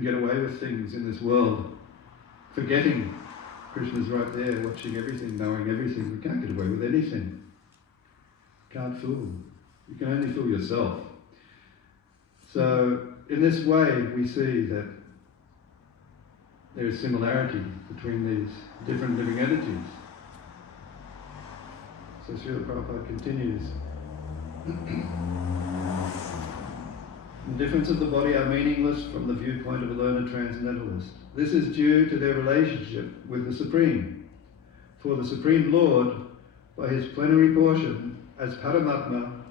can get away with things in this world, forgetting Krishna's right there, watching everything, knowing everything. We can't get away with anything. Can't fool. You can only fool yourself. So, in this way, we see that there is similarity between these different living entities. So Srila Prabhupada continues. The difference of the body are meaningless from the viewpoint of a learned transcendentalist. This is due to their relationship with the Supreme. For the Supreme Lord, by his plenary portion, as Paramatma,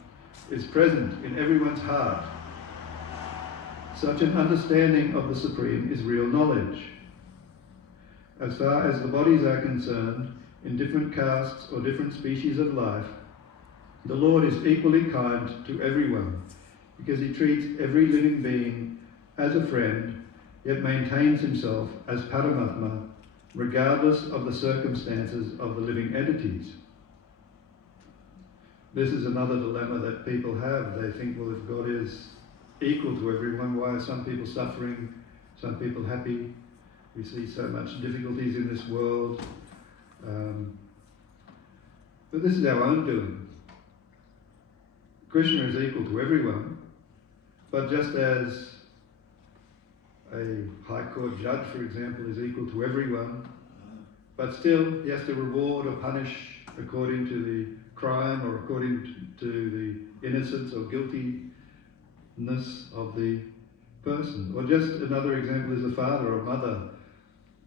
is present in everyone's heart. Such an understanding of the Supreme is real knowledge. As far as the bodies are concerned, in different castes or different species of life, the Lord is equally kind to everyone, because he treats every living being as a friend, yet maintains himself as Paramatma, regardless of the circumstances of the living entities. This is another dilemma that people have. They think, well, if God is equal to everyone, why are some people suffering, some people happy? We see so much difficulties in this world. But this is our own doing. Krishna is equal to everyone, but just as a high court judge, for example, is equal to everyone, but still he has to reward or punish according to the crime or according to the innocence or guiltiness of the person. Or just another example is a father or mother.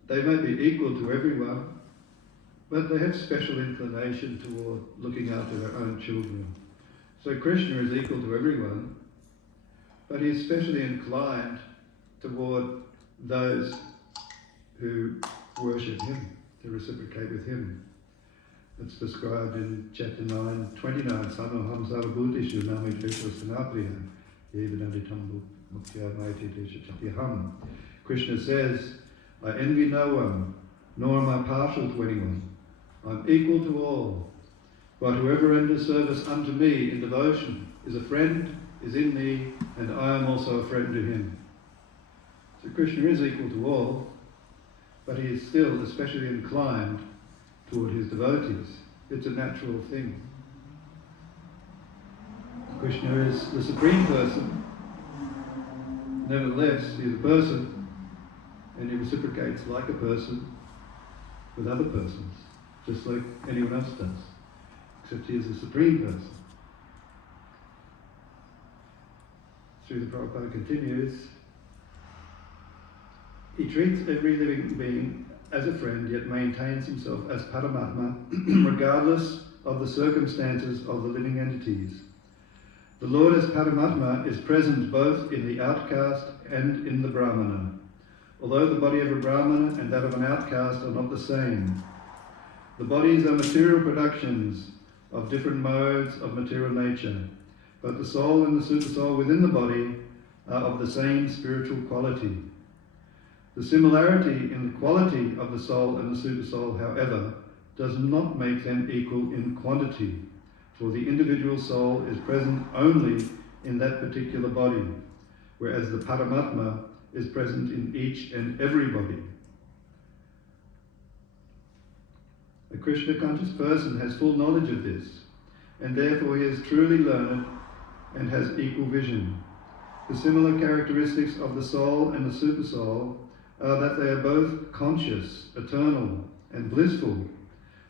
They may be equal to everyone, but they have special inclination toward looking after their own children. So Krishna is equal to everyone, but he is specially inclined toward those who worship him, to reciprocate with him. It's described in chapter 9:29, Sanoham Sarvabhutishu Namijvesho Sanapriya Yevanaditambu Mukhya Maitidesha Chatyaham. Krishna says, I envy no one, nor am I partial to anyone. I'm equal to all. But whoever renders service unto me in devotion is a friend, is in me, and I am also a friend to him. So Krishna is equal to all, but he is still especially inclined toward his devotees. It's a natural thing. Krishna is the Supreme Person. Nevertheless, he is a person, and he reciprocates like a person with other persons, just like anyone else does, except he is the Supreme Person. Srila Prabhupada continues, he treats every living being as a friend, yet maintains himself as Paramatma, regardless of the circumstances of the living entities. The Lord as Paramatma is present both in the outcast and in the Brahmana, although the body of a Brahmana and that of an outcast are not the same. The bodies are material productions of different modes of material nature, but the soul and the supersoul within the body are of the same spiritual quality. The similarity in the quality of the soul and the supersoul, however, does not make them equal in quantity, for the individual soul is present only in that particular body, whereas the Paramatma is present in each and every body. A Krishna-conscious person has full knowledge of this, and therefore he is truly learned and has equal vision. The similar characteristics of the soul and the supersoul are that they are both conscious, eternal, and blissful,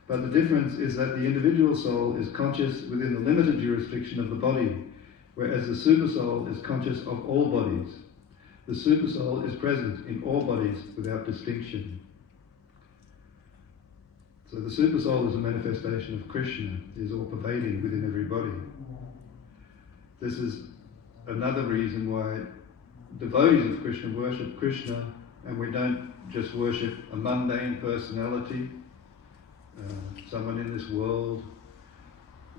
but the difference is that the individual soul is conscious within the limited jurisdiction of the body, whereas the supersoul is conscious of all bodies. The supersoul is present in all bodies without distinction. So the supersoul is a manifestation of Krishna. It is all pervading within every body. This is another reason why devotees of Krishna worship Krishna, and we don't just worship a mundane personality, someone in this world,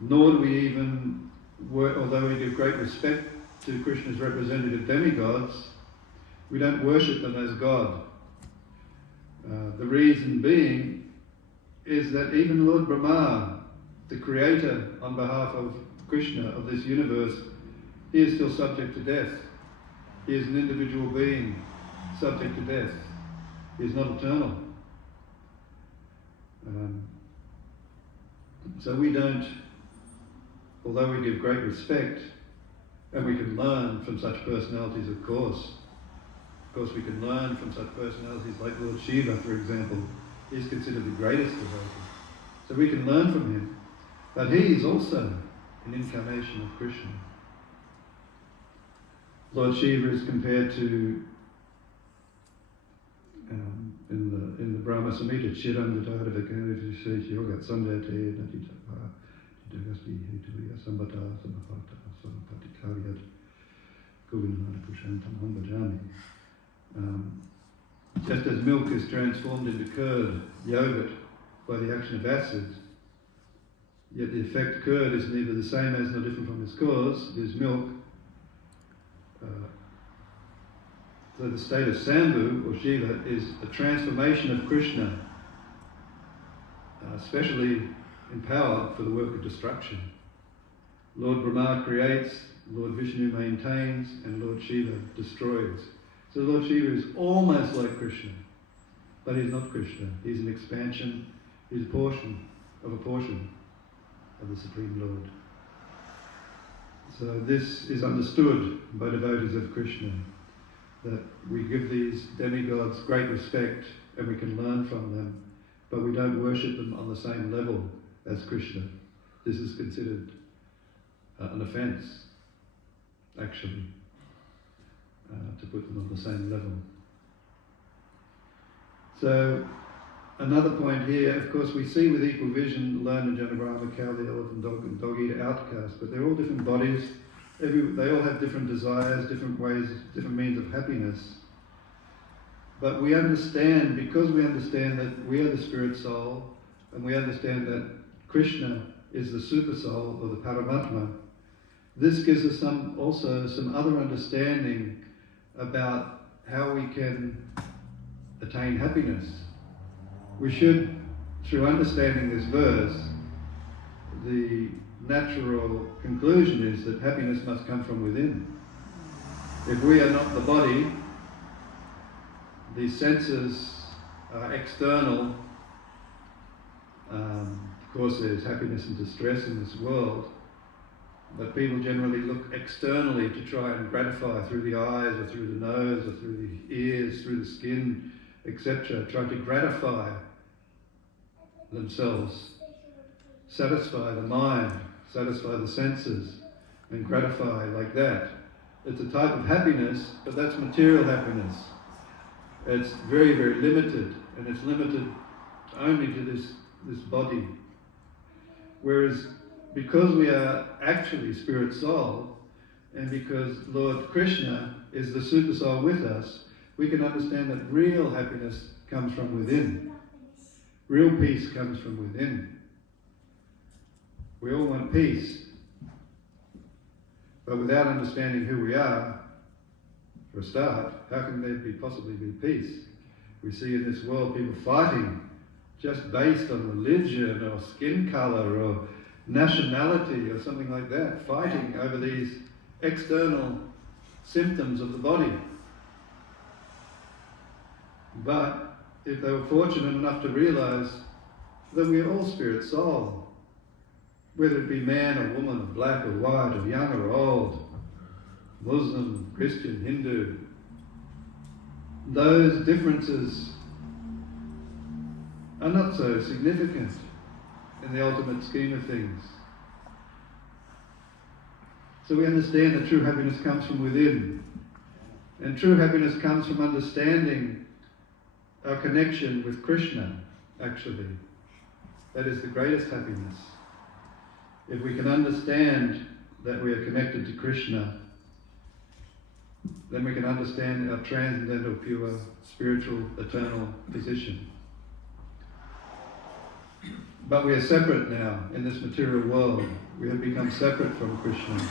nor do we even, although we give great respect to Krishna's representative demigods, we don't worship them as God. The reason being is that even Lord Brahma, the creator on behalf of Krishna, of this universe, he is still subject to death. He is an individual being. subject to death. He is not eternal. So we don't, although we give great respect, and we can learn from such personalities, of course we can learn from such personalities like Lord Shiva, for example. He's considered the greatest devotee. So we can learn from him, but he is also an incarnation of Krishna. Lord Shiva is compared to, in the Brahma Samhita, Chiram Datara Vikanavishesh Yogat Sandate Natitapa Dagasti Hituya Sambata Samapata Samapatikariat Govindana Kushantam Hambajami. Just as milk is transformed into curd, yogurt, by the action of acids, yet the effect curd is neither the same as nor different from its cause, it is milk. So the state of Sambhu, or Shiva, is a transformation of Krishna, specially empowered for the work of destruction. Lord Brahma creates, Lord Vishnu maintains, and Lord Shiva destroys. So Lord Shiva is almost like Krishna, but he's not Krishna. He's an expansion, he's a portion of the Supreme Lord. So this is understood by devotees of Krishna, that we give these demigods great respect and we can learn from them, but we don't worship them on the same level as Krishna. This is considered an offence, actually, to put them on the same level. So, another point here, of course, we see with equal vision, learned Jana Brahma, cow, the elephant, dog eater, outcast, but they're all different bodies. They all have different desires, different ways, different means of happiness. But we understand, because we understand that we are the spirit soul, and we understand that Krishna is the super soul, or the Paramatma, this gives us also some other understanding about how we can attain happiness. We should, through understanding this verse, the natural conclusion is that happiness must come from within. If we are not the body, the senses are external. Of course, there's happiness and distress in this world, but people generally look externally to try and gratify through the eyes or through the nose or through the ears, through the skin, etc., try to gratify themselves, satisfy the mind, satisfy the senses, and gratify like that. It's a type of happiness, but that's material happiness. It's very, very limited, and it's limited only to this body. Whereas, because we are actually spirit soul, and because Lord Krishna is the super soul with us, we can understand that real happiness comes from within. Real peace comes from within. We all want peace, but without understanding who we are, for a start, how can there possibly be peace? We see in this world people fighting just based on religion or skin colour or nationality or something like that, fighting over these external symptoms of the body. But if they were fortunate enough to realise that we are all spirit soul, whether it be man or woman or black or white or young or old, Muslim, Christian, Hindu, those differences are not so significant in the ultimate scheme of things. So we understand that true happiness comes from within. And true happiness comes from understanding our connection with Krishna, actually. That is the greatest happiness. If we can understand that we are connected to Krishna, then we can understand our transcendental, pure, spiritual, eternal position. But we are separate now in this material world. We have become separate from Krishna.